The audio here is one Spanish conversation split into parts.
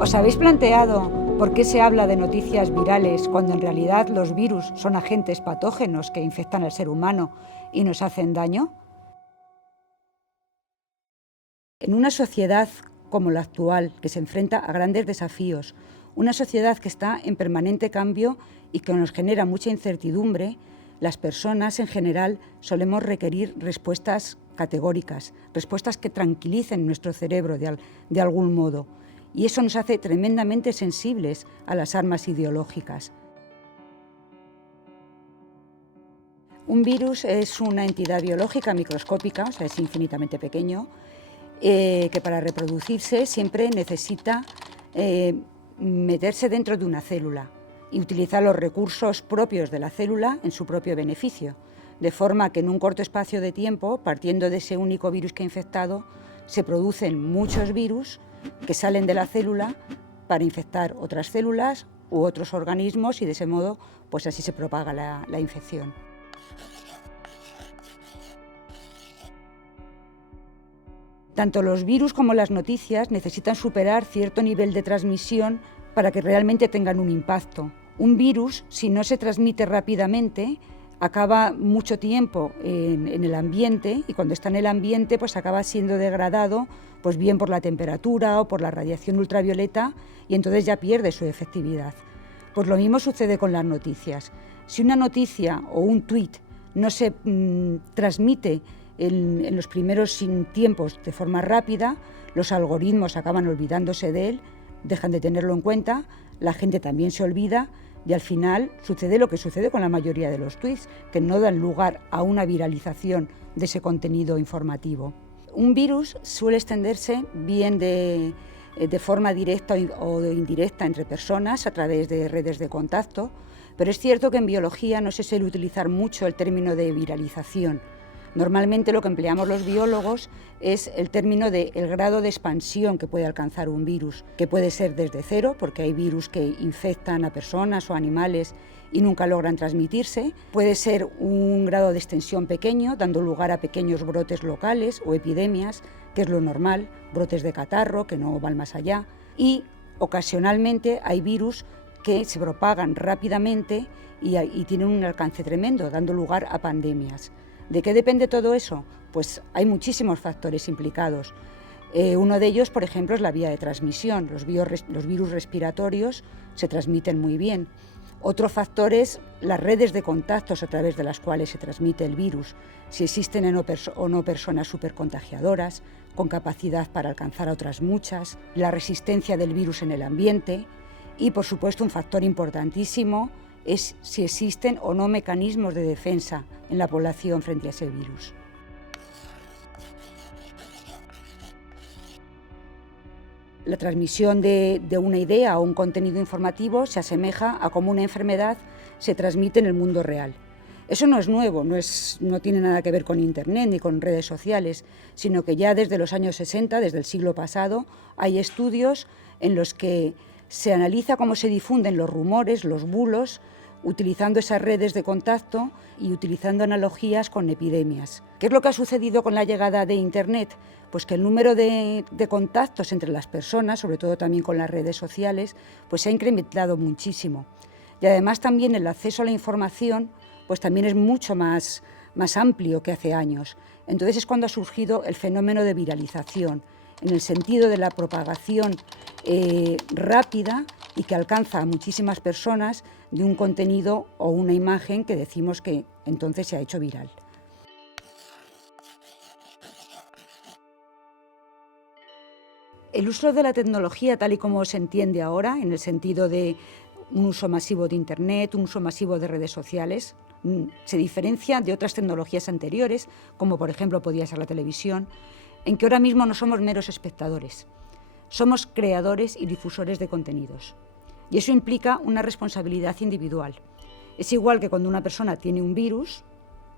¿Os habéis planteado por qué se habla de noticias virales cuando en realidad los virus son agentes patógenos que infectan al ser humano y nos hacen daño? En una sociedad como la actual, que se enfrenta a grandes desafíos, una sociedad que está en permanente cambio y que nos genera mucha incertidumbre, las personas en general solemos requerir respuestas categóricas, respuestas que tranquilicen nuestro cerebro de algún modo. Y eso nos hace tremendamente sensibles a las armas ideológicas. Un virus es una entidad biológica microscópica, o sea, es infinitamente pequeño, que para reproducirse siempre necesita meterse dentro de una célula y utilizar los recursos propios de la célula en su propio beneficio, de forma que en un corto espacio de tiempo, partiendo de ese único virus que ha infectado, se producen muchos virus que salen de la célula para infectar otras células u otros organismos y de ese modo, pues así se propaga la infección. Tanto los virus como las noticias necesitan superar cierto nivel de transmisión para que realmente tengan un impacto. Un virus, si no se transmite rápidamente, acaba mucho tiempo en el ambiente y cuando está en el ambiente pues acaba siendo degradado pues bien por la temperatura o por la radiación ultravioleta y entonces ya pierde su efectividad. Pues lo mismo sucede con las noticias. Si una noticia o un tuit no se transmite en los primeros tiempos de forma rápida, los algoritmos acaban olvidándose de él, dejan de tenerlo en cuenta, la gente también se olvida y al final sucede lo que sucede con la mayoría de los tweets, que no dan lugar a una viralización de ese contenido informativo. Un virus suele extenderse bien de forma directa o indirecta entre personas a través de redes de contacto, pero es cierto que en biología no se suele utilizar mucho el término de viralización. Normalmente lo que empleamos los biólogos es el término de el grado de expansión que puede alcanzar un virus, que puede ser desde cero, porque hay virus que infectan a personas o animales y nunca logran transmitirse. Puede ser un grado de extensión pequeño, dando lugar a pequeños brotes locales o epidemias, que es lo normal, brotes de catarro, que no van más allá. Y ocasionalmente hay virus que se propagan rápidamente y tienen un alcance tremendo, dando lugar a pandemias. ¿De qué depende todo eso? Pues hay muchísimos factores implicados. Uno de ellos, por ejemplo, es la vía de transmisión. Los virus respiratorios se transmiten muy bien. Otro factor es las redes de contactos a través de las cuales se transmite el virus, si existen o no personas supercontagiadoras, con capacidad para alcanzar a otras muchas, la resistencia del virus en el ambiente y, por supuesto, un factor importantísimo es si existen o no mecanismos de defensa en la población frente a ese virus. La transmisión de una idea o un contenido informativo se asemeja a cómo una enfermedad se transmite en el mundo real. Eso no es nuevo, no tiene nada que ver con Internet ni con redes sociales, sino que ya desde los años 60, desde el siglo pasado, hay estudios en los que se analiza cómo se difunden los rumores, los bulos, utilizando esas redes de contacto y utilizando analogías con epidemias. ¿Qué es lo que ha sucedido con la llegada de Internet? Pues que el número de contactos entre las personas, sobre todo también con las redes sociales, pues se ha incrementado muchísimo. Y además también el acceso a la información pues también es mucho más amplio que hace años. Entonces es cuando ha surgido el fenómeno de viralización, en el sentido de la propagación rápida y que alcanza a muchísimas personas de un contenido o una imagen que decimos que entonces se ha hecho viral. El uso de la tecnología tal y como se entiende ahora, en el sentido de un uso masivo de Internet, un uso masivo de redes sociales, se diferencia de otras tecnologías anteriores, como por ejemplo podía ser la televisión, en que ahora mismo no somos meros espectadores, somos creadores y difusores de contenidos. Y eso implica una responsabilidad individual. Es igual que cuando una persona tiene un virus,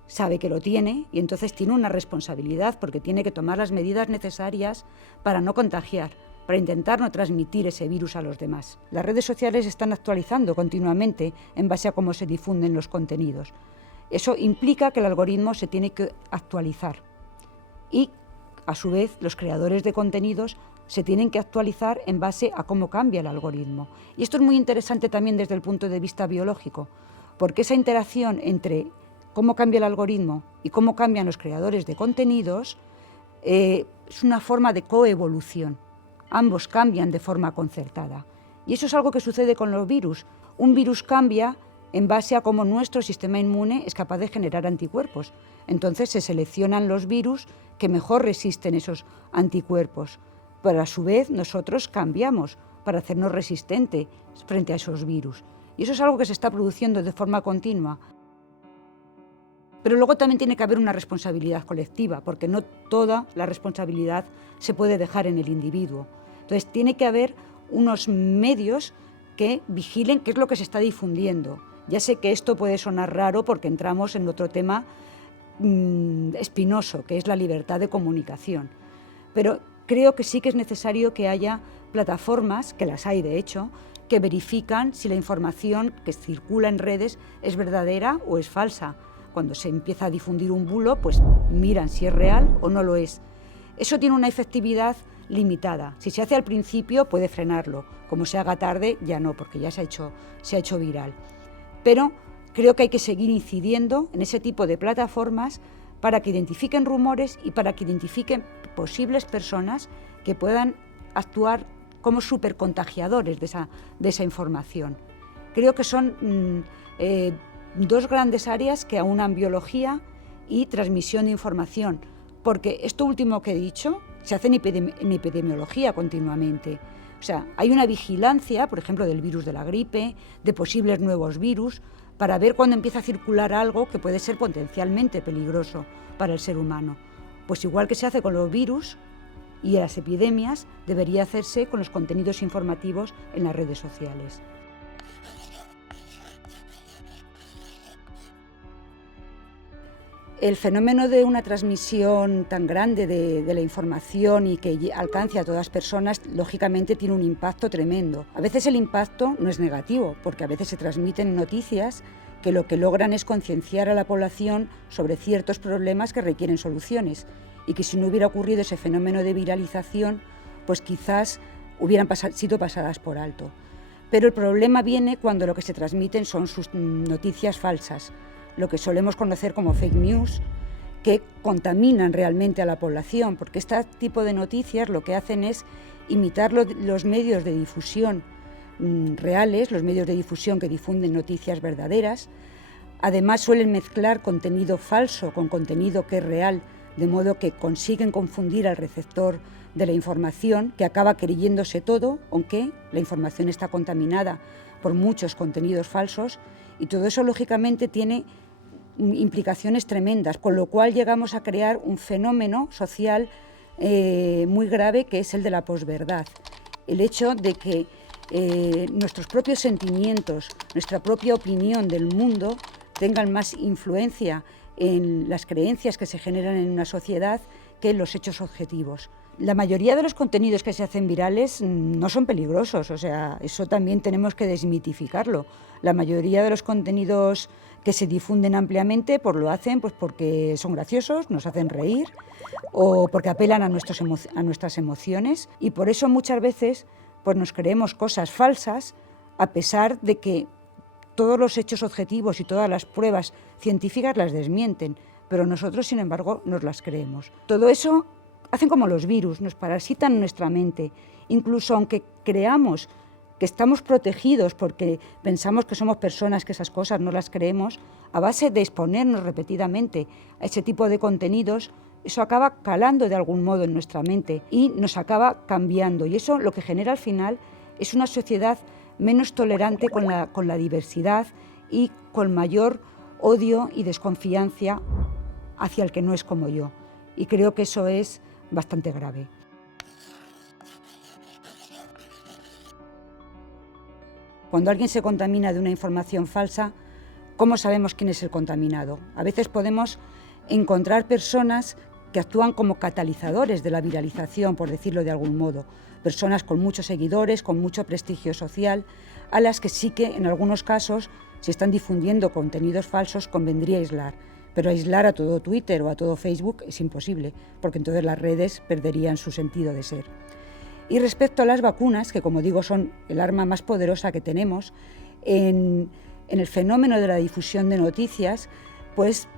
sabe que lo tiene y entonces tiene una responsabilidad porque tiene que tomar las medidas necesarias para no contagiar, para intentar no transmitir ese virus a los demás. Las redes sociales están actualizando continuamente en base a cómo se difunden los contenidos. Eso implica que el algoritmo se tiene que actualizar y, a su vez, los creadores de contenidos se tienen que actualizar en base a cómo cambia el algoritmo. Y esto es muy interesante también desde el punto de vista biológico, porque esa interacción entre cómo cambia el algoritmo y cómo cambian los creadores de contenidos es una forma de coevolución. Ambos cambian de forma concertada. Y eso es algo que sucede con los virus. Un virus cambia en base a cómo nuestro sistema inmune es capaz de generar anticuerpos. Entonces se seleccionan los virus que mejor resisten esos anticuerpos. Pero a su vez nosotros cambiamos para hacernos resistentes frente a esos virus. Y eso es algo que se está produciendo de forma continua. Pero luego también tiene que haber una responsabilidad colectiva, porque no toda la responsabilidad se puede dejar en el individuo. Entonces tiene que haber unos medios que vigilen qué es lo que se está difundiendo. Ya sé que esto puede sonar raro porque entramos en otro tema espinoso, que es la libertad de comunicación. Pero creo que sí que es necesario que haya plataformas, que las hay de hecho, que verifican si la información que circula en redes es verdadera o es falsa. Cuando se empieza a difundir un bulo, pues miran si es real o no lo es. Eso tiene una efectividad limitada. Si se hace al principio, puede frenarlo. Como se haga tarde, ya no, porque ya se ha hecho viral. Pero creo que hay que seguir incidiendo en ese tipo de plataformas para que identifiquen rumores y para que identifiquen posibles personas que puedan actuar como supercontagiadores de esa información. Creo que son dos grandes áreas que aunan biología y transmisión de información, porque esto último que he dicho se hace en epidemiología continuamente. O sea, hay una vigilancia, por ejemplo, del virus de la gripe, de posibles nuevos virus, para ver cuándo empieza a circular algo que puede ser potencialmente peligroso para el ser humano. Pues igual que se hace con los virus y las epidemias, debería hacerse con los contenidos informativos en las redes sociales. El fenómeno de una transmisión tan grande de la información y que alcance a todas las personas, lógicamente tiene un impacto tremendo. A veces el impacto no es negativo, porque a veces se transmiten noticias que lo que logran es concienciar a la población sobre ciertos problemas que requieren soluciones y que si no hubiera ocurrido ese fenómeno de viralización, pues quizás hubieran sido pasadas por alto. Pero el problema viene cuando lo que se transmiten son sus noticias falsas, lo que solemos conocer como fake news, que contaminan realmente a la población, porque este tipo de noticias lo que hacen es imitar los medios de difusión reales, los medios de difusión que difunden noticias verdaderas. Además suelen mezclar contenido falso con contenido que es real, de modo que consiguen confundir al receptor de la información, que acaba creyéndose todo, aunque la información está contaminada por muchos contenidos falsos, y todo eso lógicamente tiene implicaciones tremendas, con lo cual llegamos a crear un fenómeno social muy grave, que es el de la posverdad. El hecho de que nuestros propios sentimientos, nuestra propia opinión del mundo tengan más influencia en las creencias que se generan en una sociedad que en los hechos objetivos. La mayoría de los contenidos que se hacen virales no son peligrosos, o sea, eso también tenemos que desmitificarlo. La mayoría de los contenidos que se difunden ampliamente pues lo hacen pues porque son graciosos, nos hacen reír o porque apelan a nuestras emociones, y por eso muchas veces pues nos creemos cosas falsas a pesar de que todos los hechos objetivos y todas las pruebas científicas las desmienten, pero nosotros, sin embargo, nos las creemos. Todo eso hacen como los virus, nos parasitan nuestra mente. Incluso aunque creamos que estamos protegidos porque pensamos que somos personas, que esas cosas no las creemos, a base de exponernos repetidamente a ese tipo de contenidos, eso acaba calando de algún modo en nuestra mente y nos acaba cambiando. Y eso lo que genera al final es una sociedad menos tolerante con la diversidad y con mayor odio y desconfianza hacia el que no es como yo. Y creo que eso es bastante grave. Cuando alguien se contamina de una información falsa, ¿cómo sabemos quién es el contaminado? A veces podemos encontrar personas que actúan como catalizadores de la viralización, por decirlo de algún modo, personas con muchos seguidores, con mucho prestigio social, a las que sí que en algunos casos, si están difundiendo contenidos falsos, convendría aislar. Pero aislar a todo Twitter o a todo Facebook es imposible, porque entonces las redes perderían su sentido de ser. Y respecto a las vacunas, que como digo son el arma más poderosa que tenemos, en el fenómeno de la difusión de noticias, pues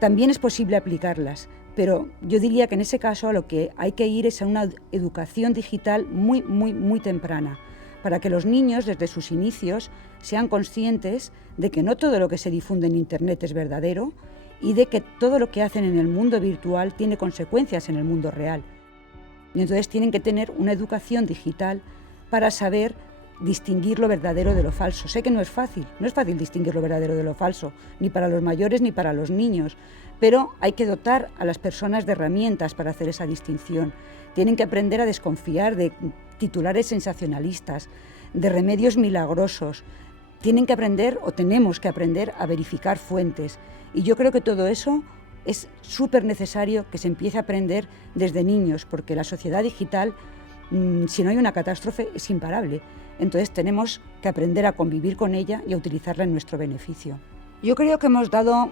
también es posible aplicarlas. Pero yo diría que en ese caso a lo que hay que ir es a una educación digital muy temprana, para que los niños desde sus inicios sean conscientes de que no todo lo que se difunde en Internet es verdadero y de que todo lo que hacen en el mundo virtual tiene consecuencias en el mundo real. Y entonces tienen que tener una educación digital para saber distinguir lo verdadero de lo falso. Sé que no es fácil distinguir lo verdadero de lo falso, ni para los mayores ni para los niños, pero hay que dotar a las personas de herramientas para hacer esa distinción. Tienen que aprender a desconfiar de titulares sensacionalistas, de remedios milagrosos. Tienen que aprender, o tenemos que aprender, a verificar fuentes. Y yo creo que todo eso es súper necesario que se empiece a aprender desde niños, porque la sociedad digital, si no hay una catástrofe, es imparable. Entonces tenemos que aprender a convivir con ella y a utilizarla en nuestro beneficio. Yo creo que hemos dado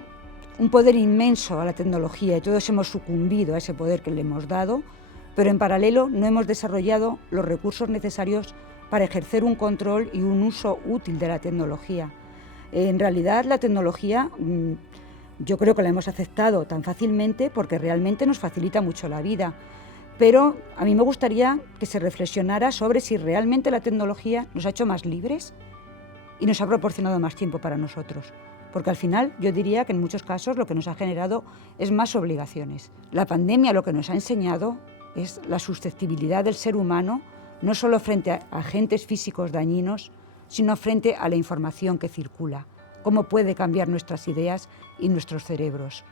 un poder inmenso a la tecnología y todos hemos sucumbido a ese poder que le hemos dado, pero en paralelo no hemos desarrollado los recursos necesarios para ejercer un control y un uso útil de la tecnología. En realidad la tecnología yo creo que la hemos aceptado tan fácilmente porque realmente nos facilita mucho la vida. Pero a mí me gustaría que se reflexionara sobre si realmente la tecnología nos ha hecho más libres y nos ha proporcionado más tiempo para nosotros. Porque al final yo diría que en muchos casos lo que nos ha generado es más obligaciones. La pandemia lo que nos ha enseñado es la susceptibilidad del ser humano, no solo frente a agentes físicos dañinos, sino frente a la información que circula, cómo puede cambiar nuestras ideas y nuestros cerebros.